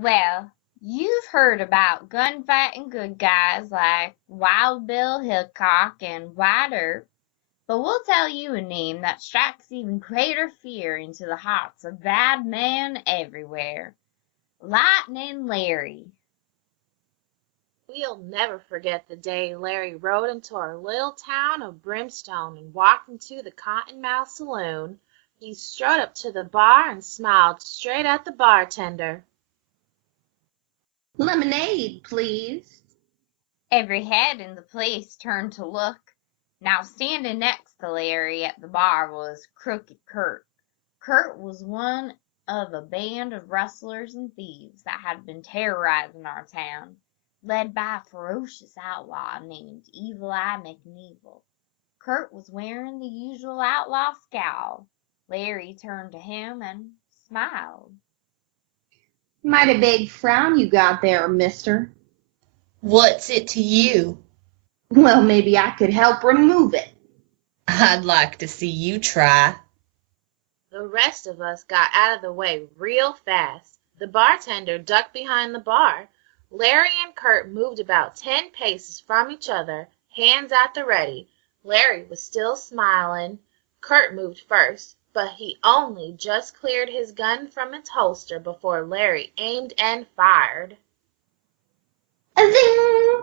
Well, you've heard about gunfighting good guys like Wild Bill Hickok and White Earp, but we'll tell you a name that strikes even greater fear into the hearts of bad men everywhere. Lightning Larry. We'll never forget the day Larry rode into our little town of Brimstone and walked into the Cottonmouth Saloon. He strode up to the bar and smiled straight at the bartender. Lemonade, please. Every head in the place turned to look. Now standing next to Larry at the bar was Crooked Kurt. Kurt was one of a band of rustlers and thieves that had been terrorizing our town, led by a ferocious outlaw named Evil Eye McNevel. Kurt was wearing the usual outlaw scowl. Larry turned to him and smiled. Mighty big frown you got there, mister. What's it to you? Well, maybe I could help remove it. I'd like to see you try. The rest of us got out of the way real fast. The bartender ducked behind the bar. Larry and Kurt moved about 10 paces from each other, hands at the ready. Larry was still smiling. Kurt moved first, but he only just cleared his gun from its holster before Larry aimed and fired. A-zing!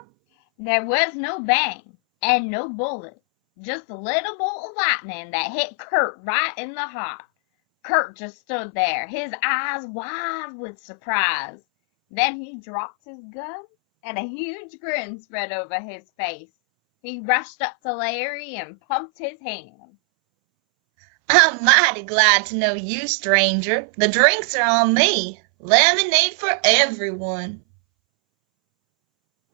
There was no bang and no bullet, just a little bolt of lightning that hit Kurt right in the heart. Kurt just stood there, his eyes wide with surprise. Then he dropped his gun, and a huge grin spread over his face. He rushed up to Larry and pumped his hand. I'm mighty glad to know you, stranger. The drinks are on me. Lemonade for everyone.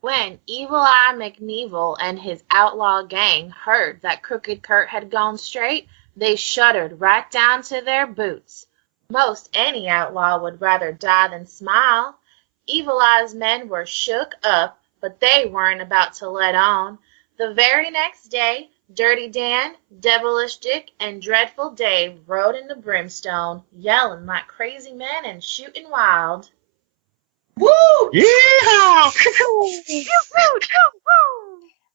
When Evil Eye McNevel and his outlaw gang heard that Crooked Kurt had gone straight, they shuddered right down to their boots. Most any outlaw would rather die than smile. Evil Eye's men were shook up, but they weren't about to let on. The very next day, Dirty Dan, Devilish Dick, and Dreadful Dave rode into Brimstone, yelling like crazy men and shooting wild. Woo! Yeah!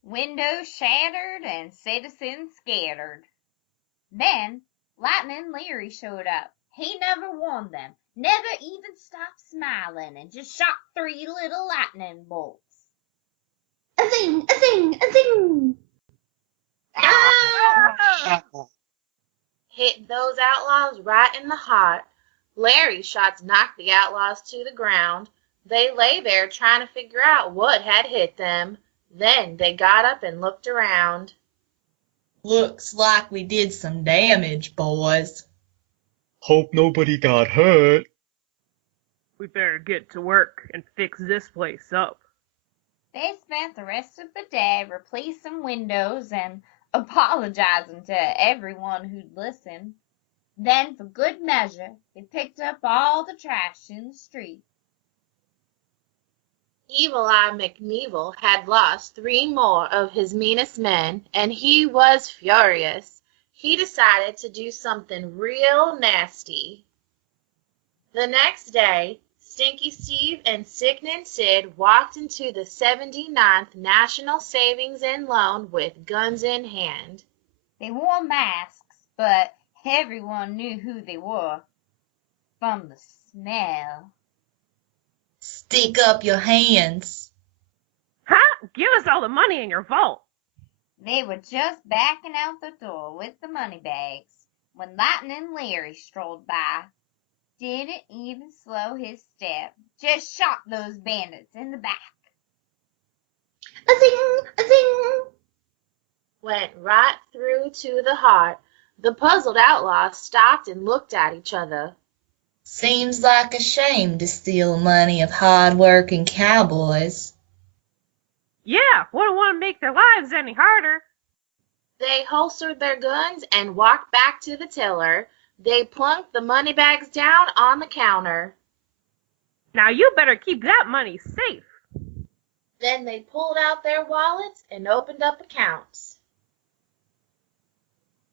Windows shattered and citizens scattered. Then Lightning Larry showed up. He never warned them, never even stopped smiling, and just shot 3 little lightning bolts. A-zing! A-zing! A-zing! Ah! Hit those outlaws right in the heart. Larry's shots knocked the outlaws to the ground. They lay there trying to figure out what had hit them. Then they got up and looked around. Looks like we did some damage, boys. Hope nobody got hurt. We better get to work and fix this place up. They spent the rest of the day replacing windows and apologizing to everyone who'd listen. Then, for good measure, they picked up all the trash in the street. Evil Eye McNevel had lost 3 more of his meanest men, and he was furious. He decided to do something real nasty. The next day, Stinky Steve and Sickening Sid walked into the 79th National Savings and Loan with guns in hand. They wore masks, but everyone knew who they were from the smell. Stick up your hands. Huh? Give us all the money in your vault. They were just backing out the door with the money bags when Lightning Larry strolled by. Didn't even slow his step, just shot those bandits in the back. A-zing! A-zing! Went right through to the heart. The puzzled outlaws stopped and looked at each other. Seems like a shame to steal money of hard-working cowboys. Yeah, wouldn't want to make their lives any harder. They holstered their guns and walked back to the tiller. They plunked the money bags down on the counter. Now you better keep that money safe. Then they pulled out their wallets and opened up accounts.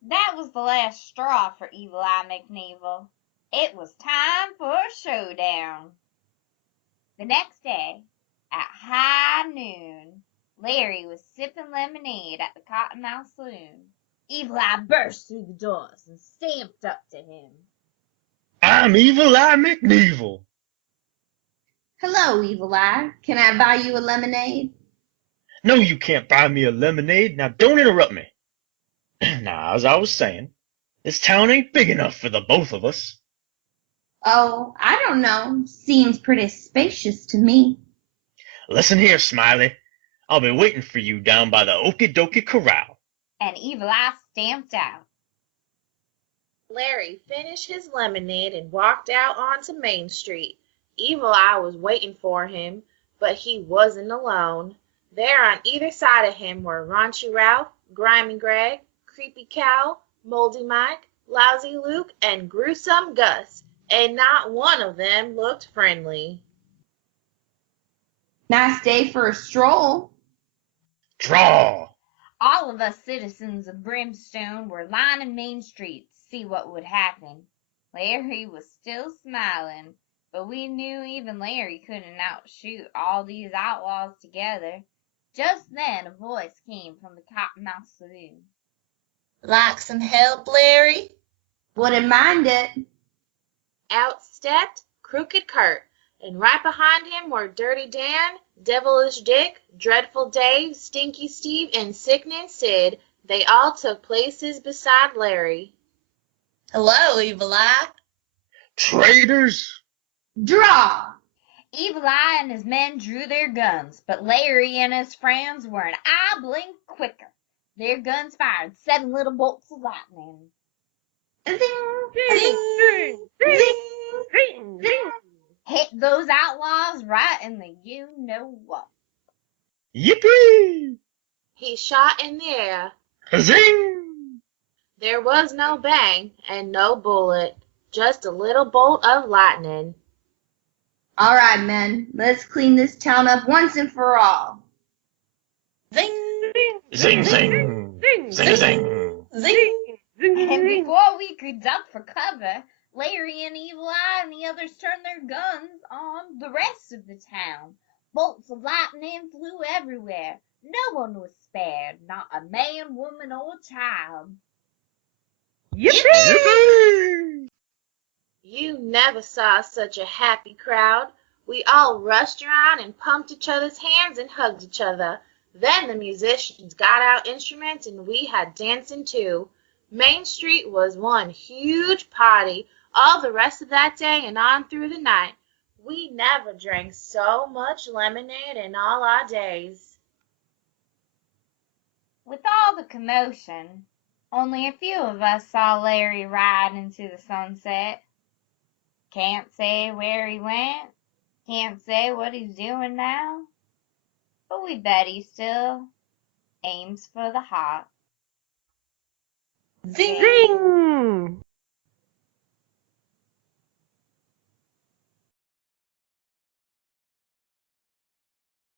That was the last straw for Evil Eye McNevel. It was time for a showdown. The next day, at high noon, Larry was sipping lemonade at the Cottonmouth Saloon. Evil Eye burst through the doors and stamped up to him. I'm Evil Eye McNeevil. Hello, Evil Eye. Can I buy you a lemonade? No, you can't buy me a lemonade. Now don't interrupt me. Now, as I was saying, this town ain't big enough for the both of us. Oh, I don't know. Seems pretty spacious to me. Listen here, Smiley. I'll be waiting for you down by the Okie Dokie Corral. And Evil Eye stamped out. Larry finished his lemonade and walked out onto Main Street. Evil Eye was waiting for him, but he wasn't alone. There on either side of him were Raunchy Ralph, Grimy Greg, Creepy Cal, Moldy Mike, Lousy Luke, and Gruesome Gus, and not one of them looked friendly. Nice day for a stroll. Draw! All of us citizens of Brimstone were lining Main Street to see what would happen. Larry was still smiling, but we knew even Larry couldn't outshoot all these outlaws together. Just then a voice came from the Cottonmouth Saloon. Like some help, Larry? Wouldn't mind it. Out stepped Crooked Kurt, and right behind him were Dirty Dan, Devilish Dick, Dreadful Dave, Stinky Steve, and Sickening Sid. They all took places beside Larry. Hello, Evil Eye. Traitors! Draw! Evil Eye and his men drew their guns, but Larry and his friends were an eye blink quicker. Their guns fired 7 little bolts of lightning. Zing! Zing, zing, zing, zing. Hit those outlaws right in the you-know-what. Yippee! He shot in the air. Zing! There was no bang and no bullet, just a little bolt of lightning. All right, men. Let's clean this town up once and for all. Zing, Zing, zing! Zing, Zing, zing! zing. And before we could duck for cover, Larry and Evil Eye and the others turned their guns on the rest of the town. Bolts of lightning flew everywhere. No one was spared, not a man, woman, or child. Yippee! You never saw such a happy crowd. We all rushed around and pumped each other's hands and hugged each other. Then the musicians got out instruments and we had dancing too. Main Street was one huge party all the rest of that day and on through the night. We never drank so much lemonade in all our days. With all the commotion, only a few of us saw Larry ride into the sunset. Can't say where he went, can't say what he's doing now, but we bet he still aims for the heart. Zing. Zing.